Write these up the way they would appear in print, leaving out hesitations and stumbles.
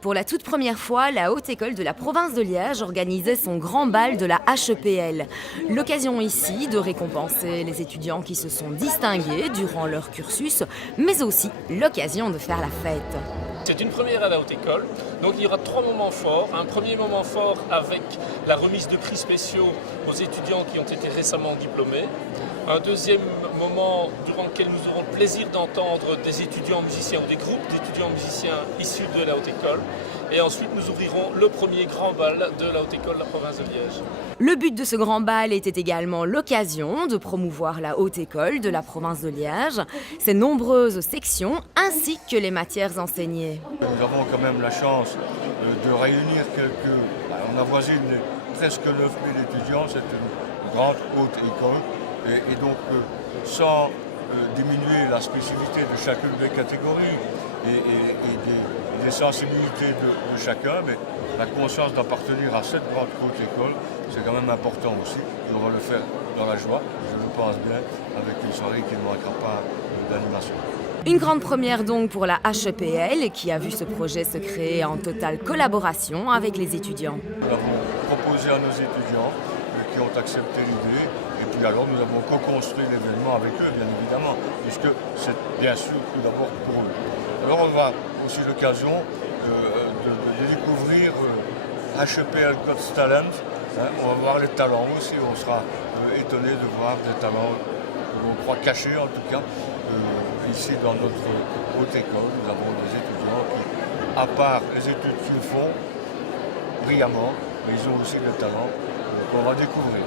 Pour la toute première fois, la Haute École de la province de Liège organisait son grand bal de la HEPL. L'occasion ici de récompenser les étudiants qui se sont distingués durant leur cursus, mais aussi l'occasion de faire la fête. C'est une première à la Haute École, donc il y aura 3 moments forts. Un premier moment fort avec la remise de prix spéciaux aux étudiants qui ont été récemment diplômés. Un deuxième moment durant lequel nous aurons le plaisir d'entendre des étudiants musiciens ou des groupes d'étudiants musiciens issus de la Haute École. Et ensuite nous ouvrirons le premier grand bal de la Haute École de la province de Liège. Le but de ce grand bal était également l'occasion de promouvoir la Haute École de la province de Liège, ses nombreuses sections ainsi que les matières enseignées. Nous avons quand même la chance de réunir on avoisine presque 9 000 étudiants, c'est une grande haute école et donc sans diminuer la spécificité de chacune des catégories et des sensibilités de chacun, mais la conscience d'appartenir à cette grande haute école, c'est quand même important aussi. On va le faire dans la joie, je le pense bien, avec une soirée qui ne manquera pas d'animation. Une grande première donc pour la HEPL qui a vu ce projet se créer en totale collaboration avec les étudiants. Nous avons proposé à nos étudiants qui ont accepté l'idée et puis alors nous avons co-construit l'événement avec eux bien évidemment puisque c'est bien sûr tout d'abord pour eux. Alors on aura aussi l'occasion de découvrir HEPL Got Talent. On va voir les talents aussi, on sera étonné de voir des talents on croit cachés en tout cas. Ici dans notre haute école, nous avons des étudiants qui, à part les études qu'ils font brillamment, mais ils ont aussi des talents qu'on va découvrir.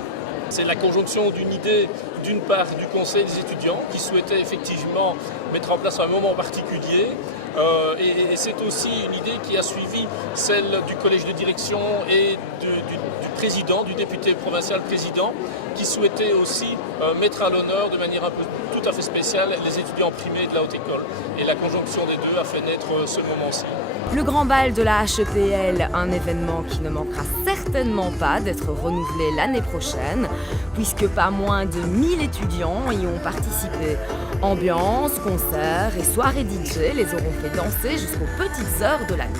C'est la conjonction d'une idée, d'une part du conseil des étudiants qui souhaitait effectivement mettre en place un moment particulier et c'est aussi une idée qui a suivi celle du collège de direction et du président, du député provincial président qui souhaitait aussi mettre à l'honneur de manière un peu tout à fait spéciale les étudiants primés de la Haute École. Et la conjonction des deux a fait naître ce moment-ci. Le grand bal de la HEPL, un événement qui ne manquera certainement pas d'être renouvelé l'année prochaine, puisque pas moins de 1000 étudiants y ont participé. Ambiance, concerts et soirées DJ les auront fait danser jusqu'aux petites heures de la nuit.